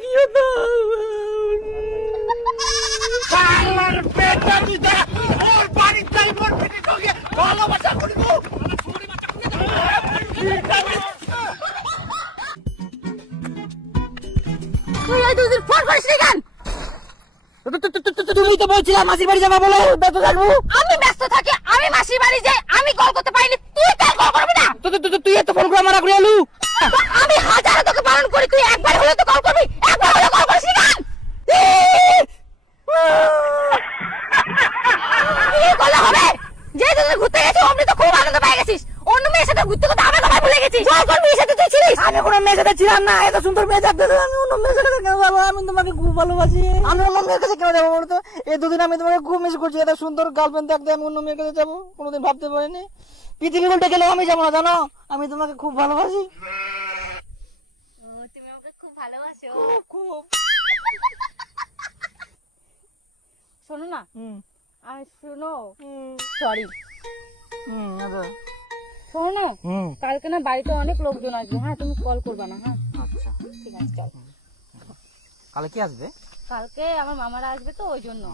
রাখিও না। শালার পেটটা তুই দেখ, ওর বাড়ির চাই মোর পেটে ঢোকে ভালোবাসা করিব। তুই এই দুদিন ফোন করিস নি কেন? তুমি তো বলছিলা মাসির বাড়ি যাবা বলে ব্যস্ত থাকবো। আমি ব্যস্ত থাকি, আমি মাসির বাড়ি যাই, আমি কল করতে পারিনি, তুই কেন কল করবি না? তুই এত ফোন করে মারা করে আলু। আমি হাজারো তোকে বারণ করি, তুই একবার হলে তো কল করবি, একবার হলে কল করিস নি কেন? কি করলে হবে? যে তোদের ঘুরতে গেছিস অমনি তো খুব আনন্দ পেয়ে গেছিস, অন্য মেয়ের সাথে ঘুরতে করতে আমার কথা ভুলে গেছিস। জয় কোন মেয়ের সাথে তুই ছিলিস? আমি কোনো মেয়ের সাথে ছিলাম না, এত সুন্দর মেয়ে থাকতে আমি অন্য মেয়ের সাথে কেন যাবো? আমি তোমাকে খুব ভালোবাসি। আমি অন্য মেয়ের কাছে কেন যাবো বলতো? এই দুদিন আমি তোমাকে খুব মিস করছি, এত সুন্দর গার্লফ্রেন্ড থাকতে আমি অন্য মেয়ের কাছে যাবো কোনোদিন ভাবতে পারিনি। পৃথিবী উল্টে গেলেও আমি যাবো না, জানো আমি তোমাকে খুব ভালোবাসি। তুমি আমাকে খুব ভালোবাসো। খুব। শোনো না, আর শোনো, সরি। শোনো না, কালকে না বাড়িতে অনেক লোকজন আসবে, হ্যাঁ তুমি কল করবে না, হ্যাঁ? আচ্ছা, ঠিক আছে, চল। কালে কি আসবে? কালকে আমার মামারা আসবে তো ওই জন্য।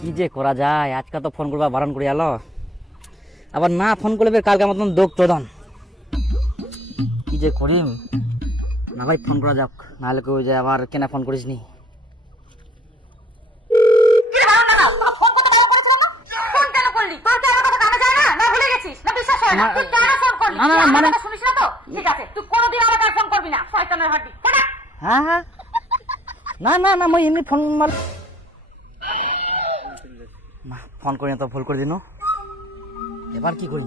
কি যে করা যায়, আজকে তো ফোন করবা বারণ করে আলো, আবার না ফোন করলে কালকে মতন দোক চোদন। কি যে করিম, না ভাই ফোন করা যাক, নাহলে কেউ যে আবার কেনা ফোন করিস নি। না না মানে হ্যাঁ হ্যাঁ না না না মই এমনি ফোন মার ফোন করি না তো ভুল করে দিন। এবার কি করি,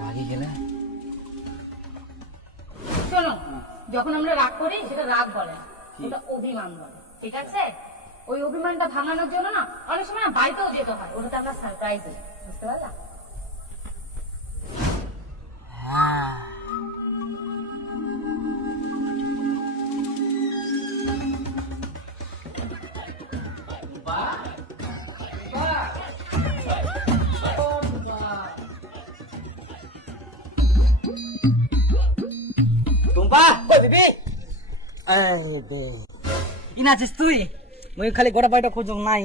রাগে গেলে শোনো, যখন আমরা রাগ করি সেটা রাগ বলে না, ওটা অভিমান বলে, ঠিক আছে? ওই অভিমানটা ভাঙানোর জন্য না অনেক সময় না বাড়িতেও যেতে হয়, ওটাতে আমরা সারপ্রাইজ দিই, বুঝতে পারলা? টুম্পা দিদি ইনা আছিস তুই? মুই খালি গোটা পাইটা খোঁজ নাই।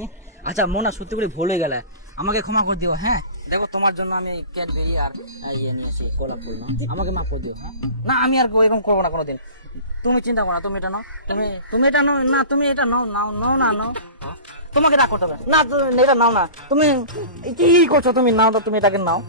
আচ্ছা মোনা সত্যি করে ভুল হয়ে গেলে আমাকে ক্ষমা করে দিও। হ্যাঁ দেখো তোমার জন্য আমি ক্যাডবেরি আর ইয়ে নিয়েছি, কোলা ফুল না, আমাকে মাফ করে দিও। হ্যাঁ না আমি আর এরকম করবো না কোনোদিন। তুমি চিন্তা করো না, তুমি এটা নাও, তুমি এটা নাও না, তুমি এটা নাও নাও নাও না নাও, তোমাকে রাগ করতে হবে না, এটা নাও না। তুমি কি করছো? তুমি নাও তো, তুমি এটাকে নাও।